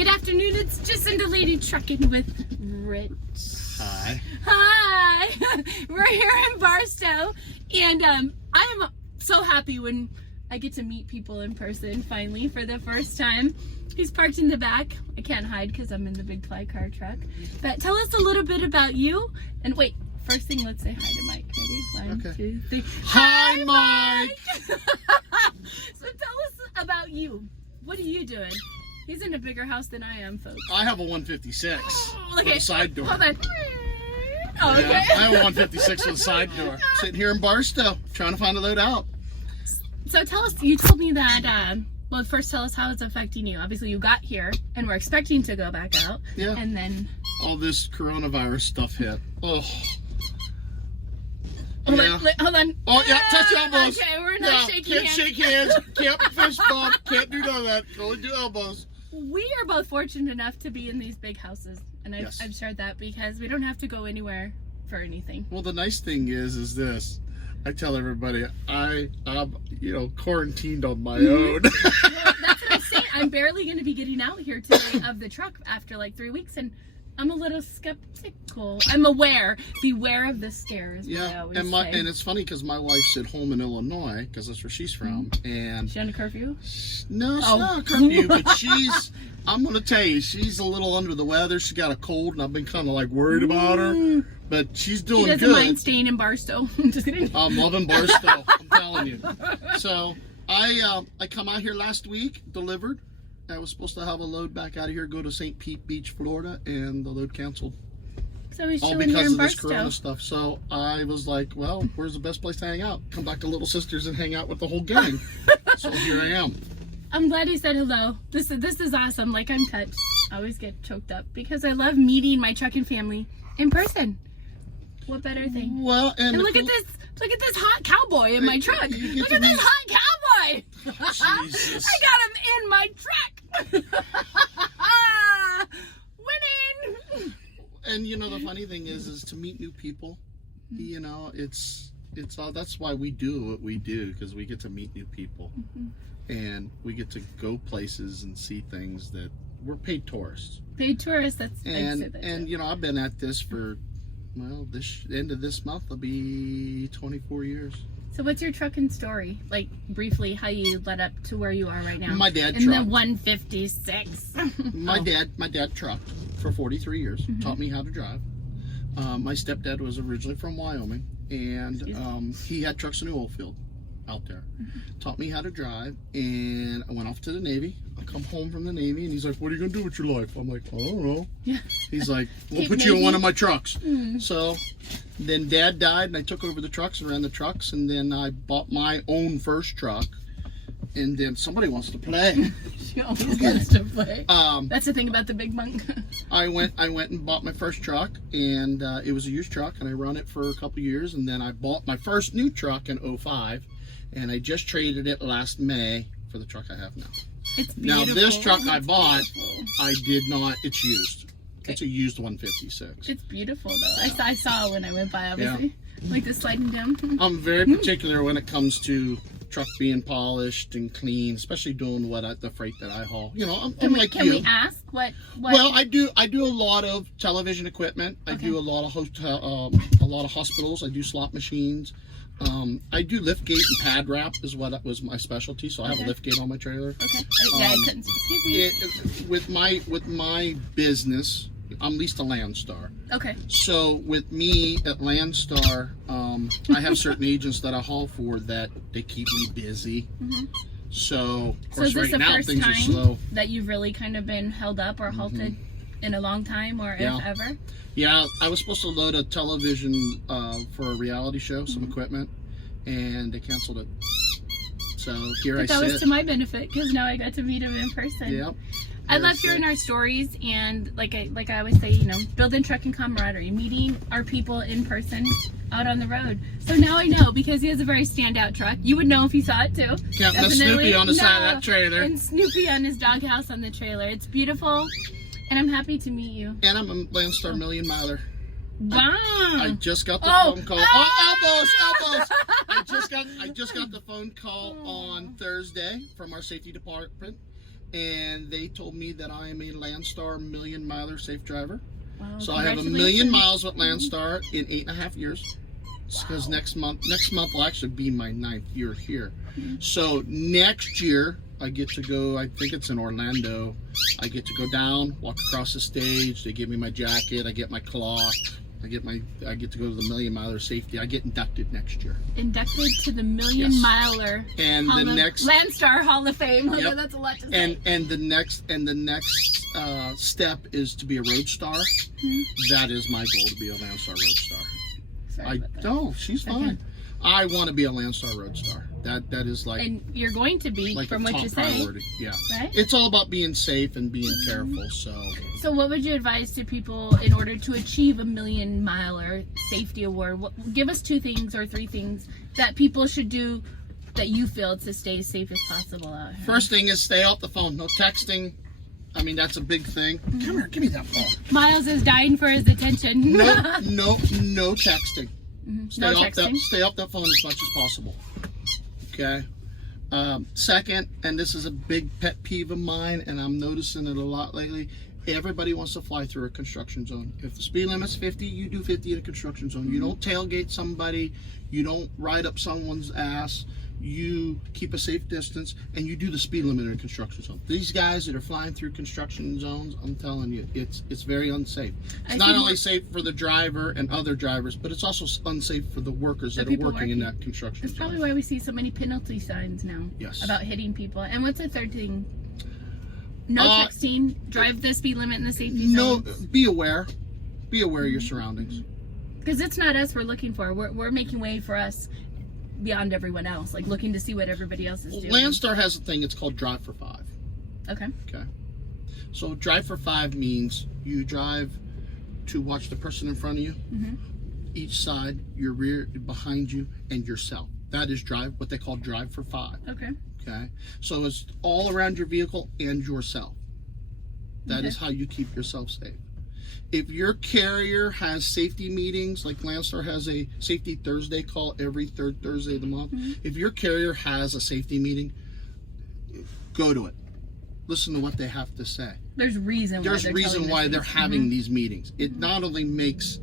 Good afternoon, it's Jacinda Lady Trucking with Rich. Hi. Hi! We're here in Barstow, and I am so happy when I get to meet people in person, finally, for the first time. He's parked in the back. I can't hide because I'm in the big fly car truck. But tell us a little bit about you, and wait, first thing, let's say hi to Mike. Ready? One, Okay. 2, 3. Hi, Mike! So tell us about you. What are you doing? He's in a bigger house than I am, folks. I have a 156 Oh, with a side door. Hold on. Oh, okay. Yeah, I have a 156 with a side door. Sitting here in Barstow, trying to find a load out. So tell us, you told me that, well, first tell us how it's affecting you. Obviously, you got here, and we're expecting to go back out. Yeah. And then... All this coronavirus stuff hit. Oh. Hold on. Oh, yeah, touch elbows. Okay, we're not shaking can't hands. shake hands. Can't fist bump. Can't do none of that. Can only do elbows. We are both fortunate enough to be in these big houses. And I've, Yes. I've shared that because we don't have to go anywhere for anything. Well, the nice thing is this. I tell everybody, I'm quarantined on my own. Well, that's what I'm saying. I'm barely going to be getting out here today of the truck after like 3 weeks, and I'm a little skeptical. I'm aware. Beware of the scares. Yeah, and it's funny because my wife's at home in Illinois because that's where she's from, and she on a curfew? no, it's not a curfew, but I'm gonna tell you, she's a little under the weather. She's got a cold, and I've been kind of like worried about her, but she's doing good. She doesn't mind staying in Barstow. Just kidding. I'm loving Barstow. I'm telling you. So I come out here last week, delivered. I was supposed to have a load back out of here, go to St. Pete Beach, Florida, and the load canceled. So he's All chilling here because in of this Barstow. Corona stuff. So I was like, well, where's the best place to hang out? Come back to Little Sisters and hang out with the whole gang. So here I am. I'm glad he said hello. This is awesome. Like, I'm touched. I always get choked up because I love meeting my trucking family in person. What better thing? Well, and look at this hot cowboy in my truck. Look at this hot cowboy. Jesus. I got him in my truck. Winning. And the funny thing is to meet new people. It's all, that's why we do what we do, because we get to meet new people, and we get to go places and see things that we're paid tourists. Paid tourists. That's and I've been at this for, well, this end of this month will be 24 years. So what's your trucking story? Like, briefly, how you led up to where you are right now? My dad in trucked. the 156. My dad trucked for 43 years. Taught me how to drive. My stepdad was originally from Wyoming, and he had trucks in the oil field out there. Taught me how to drive, and I went off to the Navy. I come home from the Navy, and he's like, "What are you gonna do with your life?" I'm like, "I don't know." Yeah. He's like, "We'll put you in one of my trucks." So then Dad died, and I took over the trucks and ran the trucks, and then I bought my own first truck. And then somebody wants to play. She always wants to play. That's the thing about the big monk. I went and bought my first truck, and it was a used truck, and I run it for a couple years, and then I bought my first new truck in 05, and I just traded it last May for the truck I have now. It's beautiful. Now this truck I bought, beautiful. I did not. It's used. Okay. It's a used 156. It's beautiful though. Yeah. I saw when I went by, obviously. Yeah. Like the sliding down. I'm very particular when it comes to truck being polished and clean, especially doing the freight that I haul. I'm like you. Can we ask what? Well, I do a lot of television equipment. I do a lot of a lot of hospitals. I do slot machines. I do lift gate and pad wrap is what was my specialty. So I have a lift gate on my trailer. Okay. I couldn't. Excuse me. With my business, I'm leased to Landstar. Okay. So with me at Landstar, I have certain agents that I haul for that they keep me busy. So of course right now things are slow. That you've really kind of been held up or halted in a long time, or if ever? Yeah, I was supposed to load a television for a reality show, some equipment, and they canceled it. So here I sit. That was to my benefit because now I got to meet him in person. Yep. I love hearing our stories, and like I always say, building trucking camaraderie, meeting our people in person out on the road. So now I know, because he has a very standout truck. You would know if you saw it too. Can't miss Snoopy on the side of that trailer. And Snoopy on his doghouse on the trailer. It's beautiful, and I'm happy to meet you. And I'm a Landstar Million Miler. Wow! I just got the phone call. Elbows! I just got the phone call on Thursday from our safety department and they told me that I am a Landstar million miler safe driver. Wow, so I have 1 million miles with Landstar in 8.5 years. Because next month will actually be my 9th year here. So next year I get to go, I think it's in Orlando, I get to go down, walk across the stage, they give me my jacket, I get my clock, I get to go to the million miler safety. I get inducted next year. Inducted to the million miler and Landstar Hall of Fame. Yep. That's a lot to say. And the next step is to be a road star. That is my goal, to be a Landstar road star. She's fine. Okay. I want to be a Landstar road star. That is like, and you're going to be, like, from what you say. Priority. Yeah. Right? It's all about being safe and being careful. So what would you advise to people in order to achieve a million miler safety award? Give us 2 things or 3 things that people should do that you feel to stay as safe as possible out here. First thing is stay off the phone. No texting. I mean, that's a big thing. Come here, give me that phone. Miles is dying for his attention. No texting. Stay off that phone as much as possible. Okay. Second, and this is a big pet peeve of mine, and I'm noticing it a lot lately. Everybody wants to fly through a construction zone. If the speed limit's 50, you do 50 in a construction zone. You don't tailgate somebody. You don't ride up someone's ass. You keep a safe distance, and you do the speed limit in a construction zone. These guys that are flying through construction zones, I'm telling you, it's very unsafe. It's not only safe for the driver and other drivers, but it's also unsafe for the workers that are working in that construction zone. That's probably why we see so many penalty signs now. Yes. About hitting people. And what's the third thing? No texting, drive the speed limit in the safety zone. No, be aware. Be aware of your surroundings. Because it's not us we're looking for. We're making way for us beyond everyone else, like looking to see what everybody else is doing. Landstar has a thing, it's called Drive for 5. Okay. So Drive for 5 means you drive to watch the person in front of you, each side, your rear, behind you, and yourself. That is what they call Drive for 5. Okay. So it's all around your vehicle and yourself. That is how you keep yourself safe. If your carrier has safety meetings, like Landstar has a safety Thursday call every 3rd Thursday of the month. If your carrier has a safety meeting, go to it. Listen to what they have to say. There's reason why they're having these meetings. It not only makes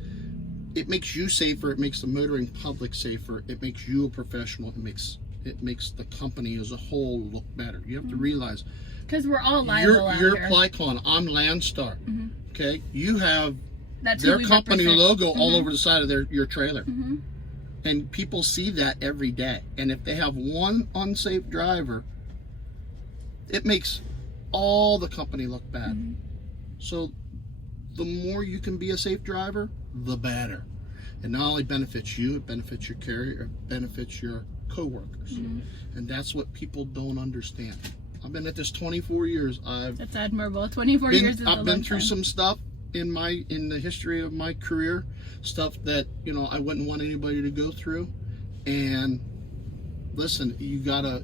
you safer, it makes the motoring public safer, it makes you a professional, it makes the company as a whole look better. You have to realize, because we're all liable out here. here. You're Plycon, I'm Landstar. Okay, you have their company logo all over the side of your trailer, and people see that every day. And if they have one unsafe driver, it makes all the company look bad. So the more you can be a safe driver, the better. And not only benefits you, it benefits your carrier, it benefits your co-workers. And that's what people don't understand. I've been at this 24 years. That's admirable. 24 years is a long time. I've been through some stuff in the history of my career, stuff that I wouldn't want anybody to go through. And listen, you gotta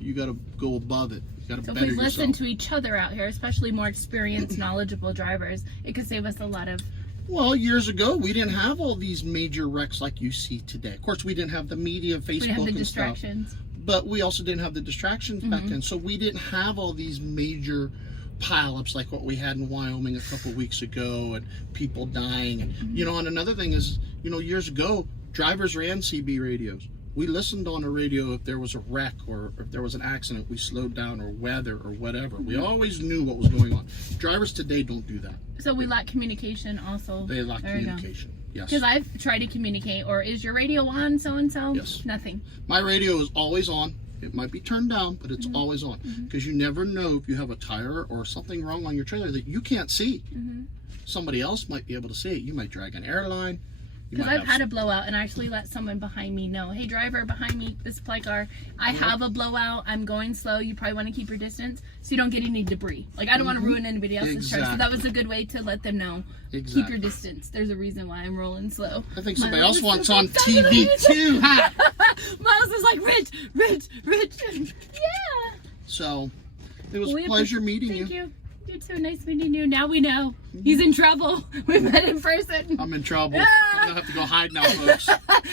go above it. You gotta better yourself. If we listen to each other out here, especially more experienced, knowledgeable drivers, it could save us a lot of. Well, years ago, we didn't have all these major wrecks like you see today. Of course, we didn't have the media, Facebook, we didn't have the and distractions. Stuff. But we also didn't have the distractions back then. So we didn't have all these major pileups like what we had in Wyoming a couple weeks ago, and people dying. And and another thing is, years ago, drivers ran CB radios. We listened on the radio if there was a wreck or if there was an accident, we slowed down, or weather or whatever. We always knew what was going on. Drivers today don't do that. So we lack communication also. They lack communication. Yes. Because I've tried to communicate, or is your radio on so-and-so? Yes. Nothing. My radio is always on. It might be turned down, but it's always on. Because you never know if you have a tire or something wrong on your trailer that you can't see. Somebody else might be able to see it. You might drag an airline. Because I've had a blowout and I actually let someone behind me know, hey driver behind me, this supply car, I have a blowout, I'm going slow, you probably want to keep your distance so you don't get any debris. Like, I don't want to ruin anybody else's car. So that was a good way to let them know, keep your distance. There's a reason why I'm rolling slow. I think somebody else wants on TV too, huh? Miles is like, Rich. Yeah. So, it was a pleasure meeting you. Thank you. You too. Nice meeting you. Now we know. He's in trouble. We met in person. I'm in trouble. I'm going to have to go hide now, folks.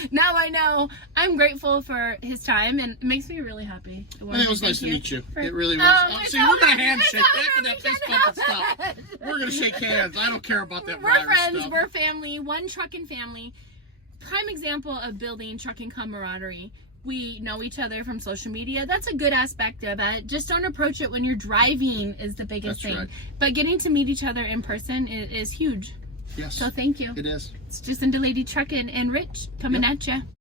Now I know. I'm grateful for his time, and it makes me really happy. It was nice to meet you. It really was. Oh, See, we're going to handshake. After that fist bump and stuff. We're going to shake hands. I don't care about that We're virus friends. stuff. We're family. One trucking family. Prime example of building trucking camaraderie. We know each other from social media. That's a good aspect of it. Just don't approach it when you're driving is the biggest thing. Right. But getting to meet each other in person is huge. Yes. So thank you. It is. It's Jacinda Lady Truckin' and Rich coming at you.